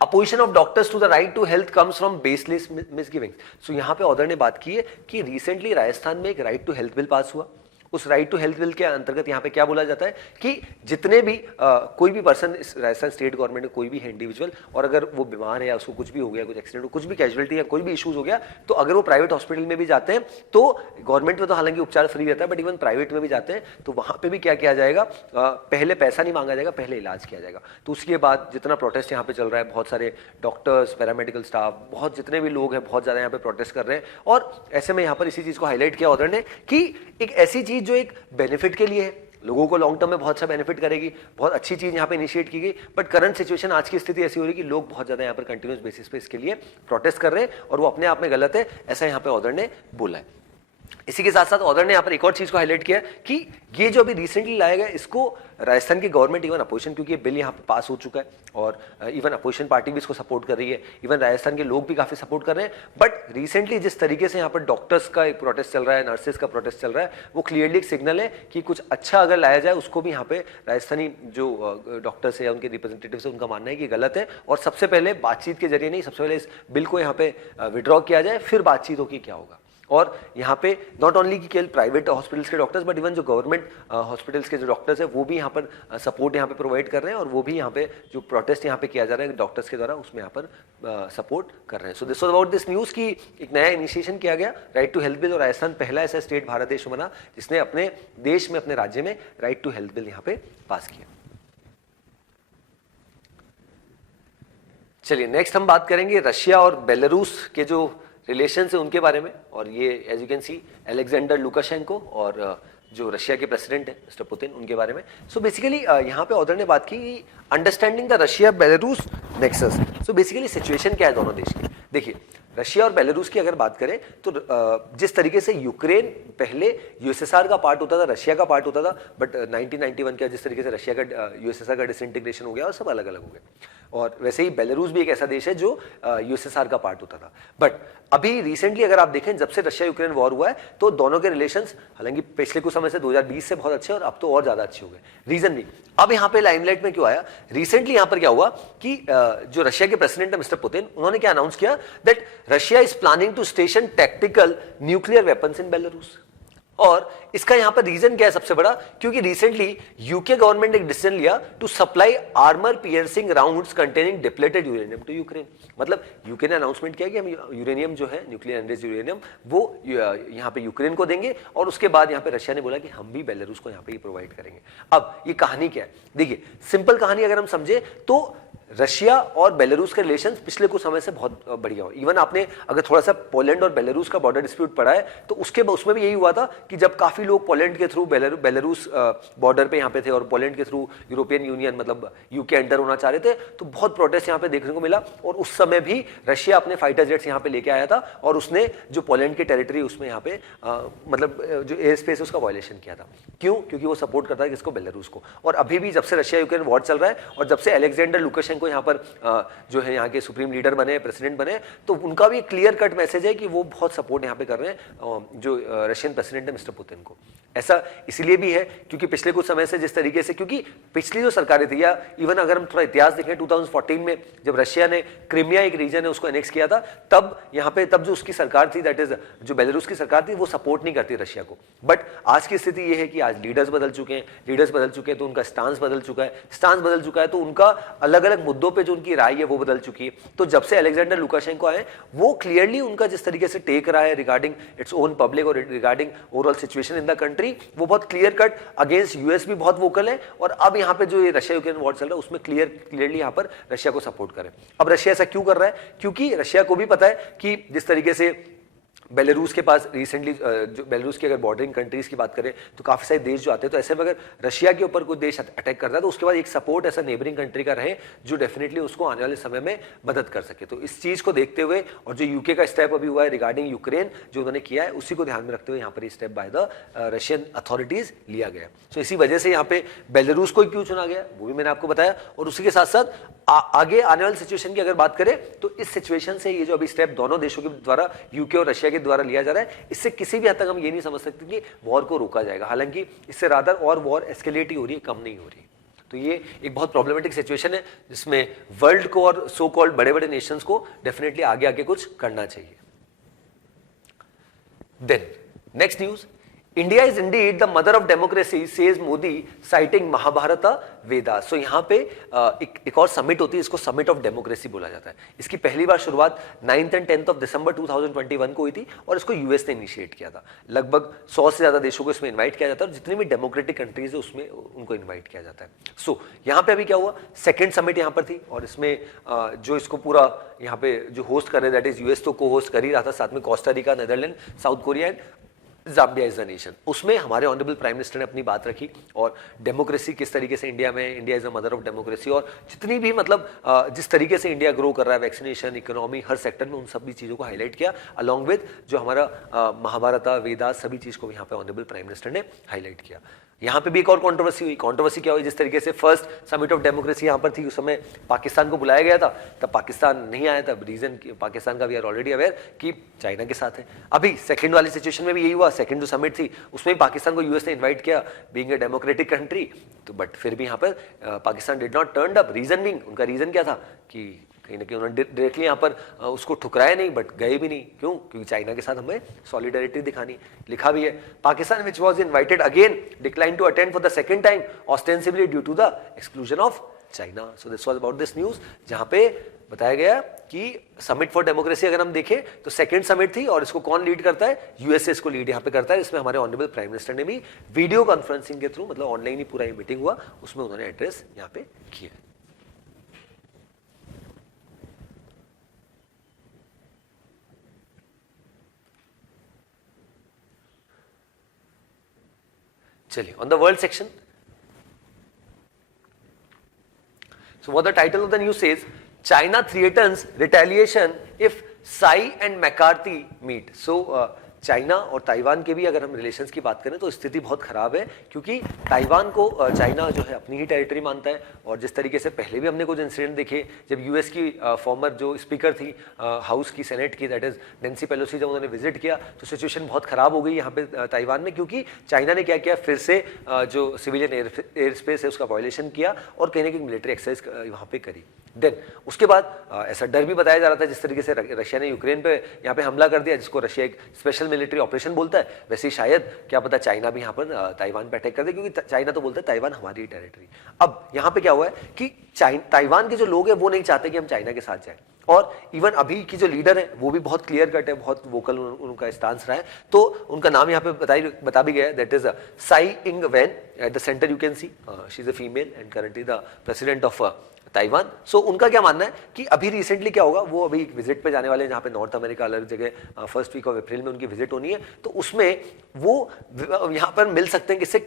opposition of doctors to the right to health comes from baseless misgivings. So यहाँ पे ऑथर ने बात की है कि रिसेंटली राजस्थान में एक right to health bill pass हुआ। उस राइट टू हेल्थ बिल के अंतर्गत यहाँ पे क्या बोला जाता है कि जितने भी कोई भी पर्सन इस राजस्थान स्टेट गवर्नमेंट में कोई भी है इंडिविजुअल, और अगर वो बीमार है या उसको कुछ भी हो गया, कुछ एक्सीडेंट हो, कुछ भी कैजुअलिटी या कोई भी इश्यूज हो गया, तो अगर वो प्राइवेट हॉस्पिटल में भी जाते हैं, तो गवर्नमेंट में तो हालांकि उपचार फ्री रहता है, बट इवन प्राइवेट में भी जाते हैं तो वहां पे भी क्या किया जाएगा, पहले पैसा नहीं मांगा जाएगा, पहले इलाज किया जाएगा। तो उसके बाद जितना प्रोटेस्ट यहाँ पे चल रहा है, बहुत सारे डॉक्टर्स, पैरामेडिकल स्टाफ, बहुत जितने भी लोग हैं बहुत ज्यादा यहाँ पे प्रोटेस्ट कर रहे हैं, और ऐसे में यहाँ पर इसी चीज को हाईलाइट किया ऑथर ने कि एक ऐसी चीज जो एक बेनिफिट के लिए है, लोगों को लॉन्ग टर्म में बहुत सा बेनिफिट करेगी, बहुत अच्छी चीज यहाँ पे इनिशिएट की गई, बट करंट सिचुएशन, आज की स्थिति ऐसी हो रही है कि लोग बहुत ज्यादा यहाँ पर कंटिन्यूस बेसिस पे इसके लिए प्रोटेस्ट कर रहे हैं, और वो अपने आप में गलत है, ऐसा यहाँ पे ऑथर ने बोला है। इसी के साथ साथ ऑथर ने यहाँ पर एक और चीज को हाईलाइट किया कि ये जो अभी रिसेंटली लाया गया, इसको राजस्थान की गवर्नमेंट, इवन अपोजिशन, क्योंकि ये बिल यहाँ पे पास हो चुका है और इवन अपोजिशन पार्टी भी इसको सपोर्ट कर रही है, इवन राजस्थान के लोग भी काफी सपोर्ट कर रहे हैं, बट रिसेंटली जिस तरीके से यहाँ पर डॉक्टर्स का एक प्रोटेस्ट चल रहा है, नर्सेज का प्रोटेस्ट चल रहा है, वो क्लियरली एक सिग्नल है कि कुछ अच्छा अगर लाया जाए, उसको भी यहाँ पे राजस्थानी जो डॉक्टर्स है या उनके रिप्रेजेंटेटिव है, उनका मानना है कि गलत है, और सबसे पहले बातचीत के जरिए नहीं, सबसे पहले इस बिल को यहाँ पे विड्रॉ किया जाए, फिर बातचीत हो कि क्या होगा। और यहाँ पे नॉट ओनली कि केवल प्राइवेट हॉस्पिटल्स के डॉक्टर्स, बट इवन जो गवर्नमेंट हॉस्पिटल्स के जो डॉक्टर्स हैं, वो भी यहाँ पर सपोर्ट यहाँ पे प्रोवाइड कर रहे हैं, और वो भी यहाँ पे जो प्रोटेस्ट यहाँ पे किया जा रहा है डॉक्टर्स के द्वारा, उसमें यहाँ पर सपोर्ट कर रहे हैं। सो this was about this news की एक नया इनिशिएशन किया गया, राइट टू हेल्थ बिल, और राजस्थान पहला ऐसा स्टेट भारत देश में बना जिसने अपने देश में, अपने राज्य में राइट टू हेल्थ बिल यहाँ पे पास किया। चलिए नेक्स्ट हम बात करेंगे रशिया और बेलारूस के जो रिलेशन है उनके बारे में, और ये as you can see Alexander Lukashenko और जो रशिया के प्रेसिडेंट है मिस्टर पुतिन, उनके बारे में। सो बेसिकली यहाँ पे ऑथर ने बात की understanding the Russia Belarus nexus. So basically situation क्या है दोनों देश की, देखिए रशिया और बेलारूस की अगर बात करें तो जिस तरीके से यूक्रेन पहले यूएसएसआर का पार्ट होता था, रशिया का पार्ट होता था, बट 1991 का जिस तरीके से रशिया का यूएसएसआर का डिसइंटीग्रेशन हो गया और सब अलग अलग हो गए, और वैसे ही बेलारूस भी एक ऐसा देश है जो यूएसएसआर का पार्ट होता था। बट अभी रिसेंटली अगर आप देखें, जब से रशिया यूक्रेन वॉर हुआ है, तो दोनों के रिलेशंस हालांकि पिछले कुछ समय से 2020 से बहुत अच्छे, और अब तो और ज्यादा अच्छे हो गए। रीजन भी अब यहाँ पे लाइमलाइट में क्यों आया, रिसेंटली यहाँ पर क्या हुआ कि जो रशिया के प्रेसिडेंट है मिस्टर पुतिन, उन्होंने क्या अनाउंस किया that Russia is planning to station tactical nuclear weapons in Belarus. और इसका यहां पर रीजन क्या है सबसे बड़ा, क्योंकि रिसेंटली यूके गवर्नमेंट ने एक डिसीजन लिया to supply armour piercing rounds containing depleted uranium to Ukraine. मतलब यूके ने अनाउंसमेंट किया कि हम यूरेनियम जो है, न्यूक्लियर एनरिच्ड यूरेनियम, वो यहां पे यूक्रेन को देंगे, और उसके बाद यहां पे रशिया ने बोला कि हम भी बेलारूस को यहां पे प्रोवाइड करेंगे। अब ये कहानी क्या है, देखिए सिंपल कहानी अगर हम समझे तो रशिया और बेलारूस के रिलेशंस पिछले कुछ समय से बहुत बढ़िया हो। इवन आपने अगर थोड़ा सा पोलैंड और बेलारूस का बॉर्डर डिस्प्यूट पढ़ा है तो उसमें भी यही हुआ था कि जब काफी लोग पोलैंड के थ्रू बेलारूस बॉर्डर पे यहाँ पे थे, और पोलैंड के थ्रू यूरोपियन यूनियन मतलब यूके एंटर होना चाह रहे थे, तो बहुत प्रोटेस्ट यहाँ पे देखने को मिला, और उस समय भी रशिया अपने फाइटर जेट्स यहाँ पे लेके आया था, और उसने जो पोलैंड की टेरिटरी उसमें यहाँ पे मतलब जो एयर स्पेस उसका वायलेशन किया था। क्यों? क्योंकि वो सपोर्ट करता है किसको, बेलारूस को। और अभी भी जब से रशिया यूक्रेन वॉर चल रहा है, और जब से अलेक्जेंडर लुकाशेंको यहाँ पर जो है यहाँ के सुप्रीम लीडर बने, प्रेसिडेंट बने, तो उनका भी क्लियर कट मैसेज है कि वो बहुत सपोर्ट यहाँ पे कर रहे हैं जो रशियन प्रेसिडेंट है मिस्टर पुतिन को। ऐसा इसलिए भी है क्योंकि पिछले कुछ समय से जिस तरीके से, क्योंकि पिछली जो सरकारें थी, या इवन अगर हम थोड़ा इतिहास देखें 2014 में जब रशिया ने क्रीमिया एक रीजन है उसको एनेक्स किया था, तब यहाँ पे तब जो उसकी सरकार थी, दैट इज जो बेलारूस की सरकार थी, वो सपोर्ट नहीं करती रशिया को। बट आज की स्थिति ये है कि आज लीडर्स बदल चुके हैं, तो उनका स्टांस बदल चुका है, तो उनका अलग अलग मुद्दों पर जो उनकी राय है वो बदल चुकी है। तो जब से अलेक्जेंडर लुकाशेंको आए, वो क्लियरली उनका जिस तरीके से टेक रहा है रिगार्डिंग इट्स ओन पब्लिक और regarding overall situation in the country, वो बहुत क्लियर कट अगेंस्ट यूएस भी बहुत वोकल है, और अब यहाँ पे जो ये रशिया यूक्रेन वॉर चल रहा है उसमें क्लियरली यहाँ पर रशिया को सपोर्ट करें। अब रशिया ऐसा क्यों कर रहा है? क्योंकि रशिया को भी पता है कि जिस तरीके से बेलारूस के पास रिसेंटली जो बेलारूस की अगर बॉर्डरिंग कंट्रीज की बात करें तो काफी सारे देश जो आते हैं, तो ऐसे में अगर रशिया के ऊपर कोई देश अटैक करता है तो उसके बाद एक सपोर्ट ऐसा नेबरिंग कंट्री का रहे जो डेफिनेटली उसको आने वाले समय में मदद कर सके। तो इस चीज को देखते हुए, और जो यूके का स्टेप अभी हुआ है रिगार्डिंग यूक्रेन जो उन्होंने किया है, उसी को ध्यान में रखते हुए यहाँ पर step by the Russian authorities लिया गया। सो इसी वजह से यहाँ पे बेलारूस को क्यों चुना गया वो भी मैंने आपको बताया, और उसी के साथ साथ आगे आने वाली सिचुएशन की अगर बात करें तो इस सिचुएशन से ये जो अभी स्टेप दोनों देशों के द्वारा यूके और रशिया के के द्वारा लिया जा रहा है, इससे किसी भी हद तक हम ये नहीं समझ सकते कि वॉर को रोका जाएगा। हालांकि इससे रादर और वॉर एस्केलेट ही हो रही है, कम नहीं हो रही। तो ये एक बहुत प्रॉब्लमेटिक सिचुएशन है जिसमें वर्ल्ड को और सो कॉल्ड बड़े बड़े नेशंस को डेफिनेटली आगे आगे कुछ करना चाहिए। Then next news, India is indeed the mother of democracy says Modi citing Mahabharata Vedas. So यहाँ पे एक और समिट होती है, इसको समिट ऑफ डेमोक्रेसी बोला जाता है। इसकी पहली बार शुरुआत 9th and 10th of December 2021 को हुई थी और इसको यूएस ने इनिशिएट किया था। लगभग 100 से ज्यादा देशों को इसमें इन्वाइट किया जाता है और जितनी भी डेमोक्रेटिक कंट्रीज है उसमें उनको इन्वाइट किया जाता है। सो यहाँ पे अभी क्या हुआ, सेकेंड समिट यहाँ पर थी और इसमें जो इसको पूरा यहाँ पे जो होस्ट कर रहे दैट इज यूएस, तो को होस्ट कर ही रहा था, साथ में Costa Rica, Netherland, south Korea and Zambia is the nation. उसमें हमारे ऑनरेबल प्राइम मिनिस्टर ने अपनी बात रखी और डेमोक्रेसी किस तरीके से इंडिया में, India is the mother of democracy, और जितनी भी मतलब जिस तरीके से इंडिया ग्रो कर रहा है, वैक्सीनेशन, इकोनॉमी, हर सेक्टर में, उन सभी चीज़ों को हाईलाइट किया अलॉन्ग विद जो हमारा महाभारत, वेदास, सभी चीज़ को यहाँ पे ऑनरेबल प्राइम मिनिस्टर ने हाईलाइट किया। यहाँ पे भी एक और कंट्रोवर्सी हुई। कंट्रोवर्सी क्या हुई, जिस तरीके से फर्स्ट समिट ऑफ डेमोक्रेसी यहाँ पर थी उस समय पाकिस्तान को बुलाया गया था, तब पाकिस्तान नहीं आया था। रीजन पाकिस्तान का वी आर ऑलरेडी अवेयर कि चाइना के साथ है। अभी सेकंड वाली सिचुएशन में भी यही हुआ, सेकंड जो समिट थी उसमें भी पाकिस्तान को यूएस ने इन्वाइट किया बीइंग ए डेमोक्रेटिक कंट्री, तो बट फिर भी यहाँ पर Pakistan did not turn up. Reason being, उनका रीजन क्या था कि कहीं ना कहीं उन्होंने डायरेक्टली यहाँ पर उसको ठुकराया नहीं बट गए भी नहीं। क्यों? क्योंकि चाइना के साथ हमें सॉलिडारिटी दिखानी। लिखा भी है, Pakistan which was invited again decline to attend for the second time ostensibly due to the exclusion of China. So this was about this news, जहां पे बताया गया कि समिट फॉर डेमोक्रेसी अगर हम देखें तो सेकंड समिट थी और इसको कौन लीड करता है, यूएसए इसको लीड यहाँ पे करता है। इसमें हमारे ऑनरेबल प्राइम मिनिस्टर ने भी वीडियो कॉन्फ्रेंसिंग के थ्रू, मतलब ऑनलाइन ही पूरा ये मीटिंग हुआ, उसमें उन्होंने एड्रेस यहाँ पे किया। चलिए on the world section, so what the title of the news says, China threatens retaliation if Tsai and McCarthy meet. So China और ताइवान के भी अगर हम रिलेशंस की बात करें तो स्थिति बहुत खराब है, क्योंकि ताइवान को चाइना जो है अपनी ही टेरिटरी मानता है। और जिस तरीके से पहले भी हमने कुछ इंसिडेंट देखे, जब यूएस की फॉर्मर जो स्पीकर थी हाउस की, सेनेट की, दैट इज नैंसी पेलोसी, जब उन्होंने विजिट किया तो सिचुएशन बहुत खराब हो गई यहाँ पे ताइवान में, क्योंकि चाइना ने क्या किया, फिर से जो सिविलियन एयर स्पेस है उसका वायलेशन किया और कहीं ना कहीं मिलिट्री एक्सरसाइज वहाँ पे करी। देन उसके बाद ऐसा डर भी बताया जा रहा था, जिस तरीके से रशिया ने यूक्रेन पे यहाँ पे हमला कर दिया, जिसको रशिया एक स्पेशल मिलिट्री ऑपरेशन बोलता है, वैसे ही शायद क्या पता चाइना भी यहाँ पर ताइवान पे अटैक कर दे, क्योंकि चाइना तो बोलता है ताइवान हमारी टेरिटरी। अब यहाँ पे क्या हुआ है कि ताइवान के जो लोग हैं वो नहीं चाहते कि हम चाइना के साथ जाएं, और इवन अभी की जो लीडर है वो भी बहुत क्लियर कट है, बहुत वोकल उनका स्टांस रहा है। तो उनका नाम यहाँ पे बता भी गया है, that is Tsai Ing Wen. At the centre you can see she is a female and currently the president of Taiwan. So उनका क्या मानना है कि अभी रिसेंटली क्या होगा, वो अभी विजिट पे जाने वाले हैं जहाँ पे नॉर्थ अमेरिका अलग जगह, फर्स्ट वीक ऑफ अप्रैल में उनकी विजिट होनी है। तो उसमें वो यहाँ पर मिल सकते हैं किससे,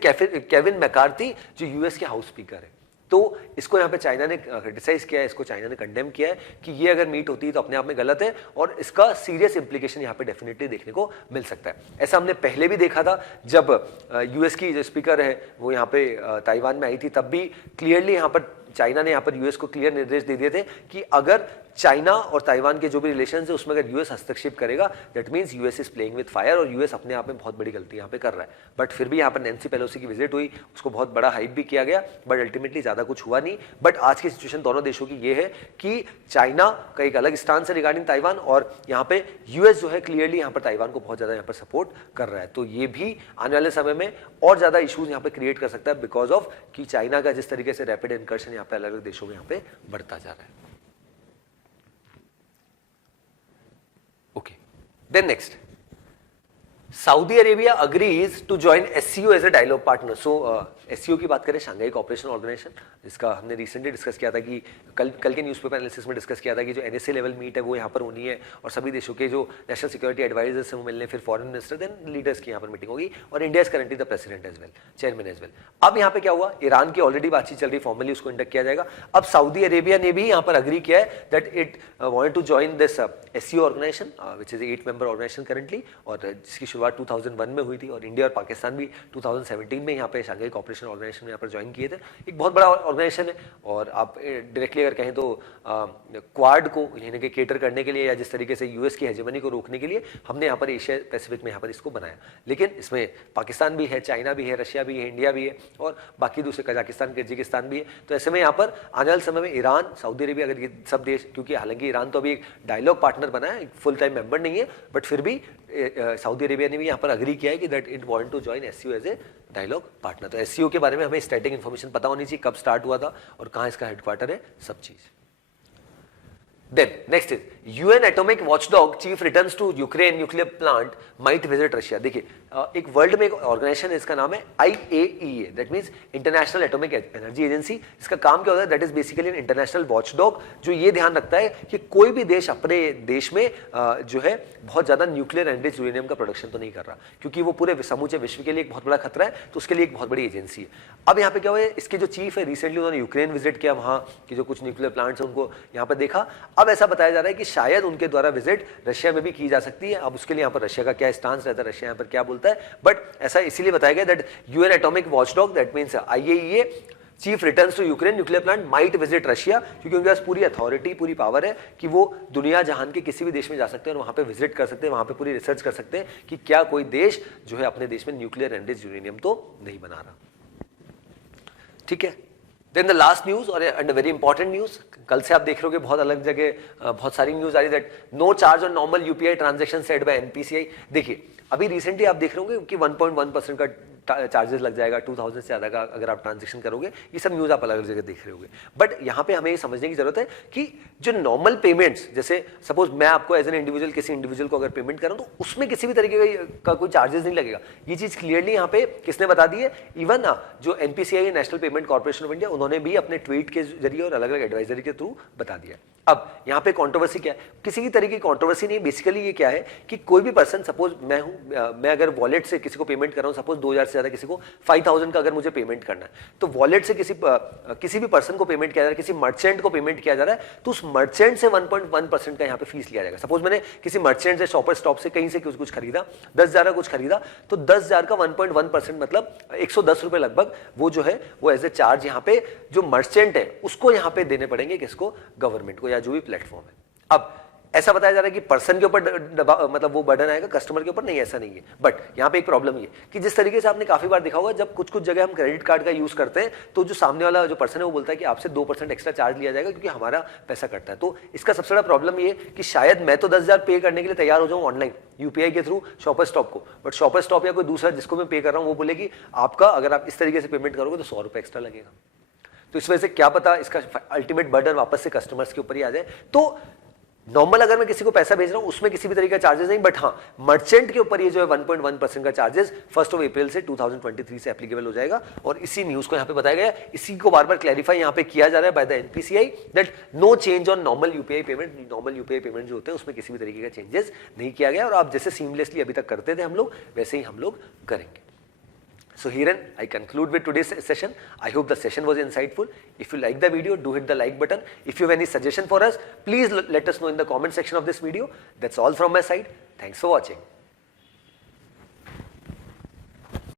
केविन मैकार्थी जो यूएस के हाउस स्पीकर है। तो इसको यहाँ पे चाइना ने क्रिटिसाइज किया है, इसको चाइना ने कंडेम किया है कि ये अगर मीट होती है तो अपने आप में गलत है और इसका सीरियस इंप्लीकेशन यहाँ पे डेफिनेटली देखने को मिल सकता है। ऐसा हमने पहले भी देखा था, जब यूएस की जो स्पीकर है वो यहाँ पे ताइवान में आई थी, तब भी क्लियरली यहाँ पर चाइना ने यहाँ पर यूएस को क्लियर निर्देश दे दिए थे कि अगर चाइना और ताइवान के जो भी रिलेशन है उसमें अगर यूएस हस्तक्षेप करेगा, that means US is playing with fire, और यूएस अपने आप में बहुत बड़ी गलती यहाँ पे कर रहा है। बट फिर भी यहाँ पर नैंसी पेलोसी की विजिट हुई, उसको बहुत बड़ा हाइप भी किया गया, बट अल्टीमेटली ज्यादा कुछ हुआ नहीं। बट आज की सिचुएशन दोनों देशों की ये है कि चाइना का एक अलग स्टांस है रिगार्डिंग ताइवान, और यहाँ पे यूएस जो है क्लियरली यहाँ पर ताइवान को बहुत ज्यादा यहाँ पर सपोर्ट कर रहा है। तो ये भी आने वाले समय में और ज्यादा इशूज यहाँ पे क्रिएट कर सकता है, बिकॉज ऑफ कि चाइना का जिस तरीके से रैपिड इनकर्शन यहाँ पे अलग अलग देशों में यहाँ पे बढ़ता जा रहा है। Okay. Then next, Saudi Arabia agrees to join SCO as a dialogue partner. So SCO की बात करें, शंघाई कोऑपरेशन ऑर्गेनाइजेशन, जिसका हमने रिसेंटली डिस्कस किया था कि कल के न्यूज़पेपर एनालिसिस में डिस्कस किया था कि जो NSA लेवल मीट है वो यहाँ पर होनी है और सभी देशों के जो नेशनल सिक्योरिटी एडवाइजर्स हैं वो मिलने, फिर फॉरेन मिनिस्टर, देन लीडर्स की यहाँ पर मीटिंग होगी, और India is currently the president as well, chairman as well. अब यहाँ पे क्या हुआ, ईरान की ऑलरेडी बातचीत चल रही, फॉर्मली उसको इंडक्ट किया जाएगा। अब सऊदी अरेबिया ने भी यहाँ पर अग्री किया है that it wanted to join this SCO organisation which is 8 member organisation currently, और जिसकी शुरुआत 2001 में हुई थी और इंडिया और पाकिस्तान भी 2017 में यहाँ पे शंघाई कोऑपरेशन ऑर्गेनाइजेशन में यहाँ पर ज्वाइन किए थे। एक बहुत बड़ा ऑर्गेनाइजेशन है और आप डायरेक्टली अगर कहें तो क्वाड को यानी कि केटर करने के लिए या जिस तरीके से यूएस की हेजेमनी को रोकने के लिए हमने यहाँ पर एशिया पैसिफिक में यहाँ पर इसको बनाया। लेकिन इसमें पाकिस्तान भी है, चाइना भी है, रशिया भी है, इंडिया भी है और बाकी दूसरे कजाकिस्तान, किर्गिस्तान भी है। तो ऐसे में यहाँ पर आने वाले समय में ईरान, सऊदी अरेबिया, अगर ये सब देश, क्योंकि हालांकि ईरान तो अभी एक डायलॉग पार्टनर बना है, फुल टाइम मेंबर नहीं है, बट फिर भी सऊदी अरेबिया ने भी यहाँ पर अग्री किया है कि that it want to join SCO as a dialogue partner. तो एससीओ के बारे में हमें स्टैटिक इन्फॉर्मेशन पता होनी चाहिए, कब स्टार्ट हुआ था और कहाँ इसका हेडक्वार्टर है, सब चीज। Then next is UN Atomic Watchdog Chief returns to Ukraine nuclear plant might visit Russia। देखिए एक वर्ल्ड में एक ऑर्गेनाइजेशन है, इसका नाम है IAEA, that means international atomic energy agency. इसका काम क्या होता है, that is basically an international watchdog जो ये ध्यान रखता है कि कोई भी देश अपने देश में जो है बहुत ज्यादा न्यूक्लियर एनरिच्ड यूरेनियम का प्रोडक्शन तो नहीं कर रहा, क्योंकि वो पूरे समूचे विश्व के लिए एक बहुत बड़ा खतरा है, तो उसके लिए एक बहुत बड़ी एजेंसी है। अब यहाँ पे क्या हुआ है, इसके जो चीफ है रिसेंटली उन्होंने यूक्रेन विजिट किया, वहाँ की जो कुछ न्यूक्लियर प्लांट्स है उनको यहाँ पर देखा। अब ऐसा बताया जा रहा है कि शायद उनके द्वारा विजिट रशिया में भी की जा सकती है। अब उसके लिए यहाँ पर रशिया का क्या स्टांस रहता है, रशिया यहाँ पर क्या बोलता है, बट ऐसा इसीलिए बताया गया that UN atomic watchdog that means IAEA chief returns to Ukraine nuclear plant might visit Russia, क्योंकि उनके पास पूरी अथॉरिटी, पूरी पावर है कि वो दुनिया जहान के किसी भी देश में जा सकते हैं और वहां पे विजिट कर सकते हैं, वहां पे पूरी रिसर्च कर सकते हैं कि क्या कोई देश जो है अपने देश में न्यूक्लियर एनरिच्ड यूरेनियम तो नहीं बना रहा। ठीक है, देन द लास्ट न्यूज और एंड वेरी इंपॉर्टेंट न्यूज, कल से आप देख रहे हो कि बहुत अलग जगह बहुत सारी न्यूज आ रही है that no charge on normal UPI transaction set by NPCI. देखिए अभी रिसेंटली आप देख रहे होंगे कि 1.1% का चार्जेस लग जाएगा 2000 से ज्यादा का अगर आप ट्रांजैक्शन करोगे, ये सब न्यूज आप अलग अलग जगह देख रहे होंगे। बट यहाँ पे हमें ये समझने की जरूरत है कि जो नॉर्मल पेमेंट्स, जैसे सपोज मैं आपको एज एन इंडिविजुअल किसी इंडिविजुअल को अगर पेमेंट कर रहा हूं तो उसमें किसी भी तरीके का कोई चार्जेस नहीं लगेगा। ये चीज क्लियरली यहाँ पे किसने बता दी है, इवन जो NPCI national payment corporation of India, उन्होंने भी अपने ट्वीट के जरिए और अलग अलग एडवाइजरी के थ्रू बता दिया। अब यहाँ पे कंट्रोवर्सी क्या है, किसी की तरीके की कंट्रोवर्सी नहीं, बेसिकली ये क्या है कि कोई भी पर्सन, सपोज मैं हूं, मैं अगर वॉलेट से किसी को पेमेंट कर रहा हूं, सपोज 2000 से ज्यादा किसी को 5000 का अगर मुझे पेमेंट करना है, तो वॉलेट से किसी भी पर्सन को पेमेंट किया जा रहा है, किसी मर्चेंट को पेमेंट किया जा रहा है, तो उस मर्चेंट से 1.1% का यहाँ पे फीस लिया जाएगा। सपोज मैंने किसी मर्चेंट से, शॉपर स्टॉप से, कहीं से कुछ खरीदा, 10,000 का कुछ खरीदा, तो 10,000 का 1.1% मतलब 110 रुपए लगभग वो जो है वो एज ए चार्ज यहाँ पे जो मर्चेंट है उसको यहाँ पे देने पड़ेंगे, किसको, गवर्नमेंट को या जो भी प्लेटफॉर्म है। अब ऐसा बताया जा रहा है कि पर्सन के ऊपर मतलब वो बर्डन आएगा, कस्टमर के ऊपर नहीं, ऐसा नहीं है। बट यहाँ पे एक प्रॉब्लम ये कि जिस तरीके से आपने काफी बार देखा होगा, जब कुछ कुछ जगह हम क्रेडिट कार्ड का यूज करते हैं तो जो सामने वाला जो पर्सन है वो बोलता है कि आपसे 2% एक्स्ट्रा चार्ज लिया जाएगा क्योंकि हमारा पैसा कटता है। तो इसका सबसे बड़ा प्रॉब्लम ये कि शायद मैं तो 10,000 पे करने के लिए तैयार हो जाऊँ ऑनलाइन यूपीआई के थ्रू शॉपर स्टॉप को, बट शॉपर स्टॉप या कोई दूसरा जिसको मैं पे कर रहा हूँ वो बोले कि आपका अगर आप इस तरीके से पेमेंट करोगे तो 100 रुपए एक्स्ट्रा लगेगा। तो इस वजह से क्या पता इसका अल्टीमेट बर्डन वापस से कस्टमर्स के ऊपर ही आ जाए। तो नॉर्मल अगर मैं किसी को पैसा भेज रहा हूं उसमें किसी भी तरीके का चार्जेस नहीं, बट हाँ मर्चेंट के ऊपर ये जो है 1.1% का चार्जेस 1 अप्रैल से 2023 से एप्लीकेबल हो जाएगा। और इसी न्यूज को यहाँ पे बताया गया, इसी को बार बार क्लैरिफाई यहाँ पे किया जा रहा है by the NPCI that no change on normal UPI payment. Normal UPI payment जो होते हैं उसमें किसी भी तरीके का चेंजेस नहीं किया गया और आप जैसे सीमलेसली अभी तक करते थे हम लोग वैसे ही हम लोग करेंगे। So herein I conclude with today's session. I hope the session was insightful. If you like the video, do hit the like button. If you have any suggestion for us, please let us know in the comment section of this video. That's all from my side. Thanks for watching.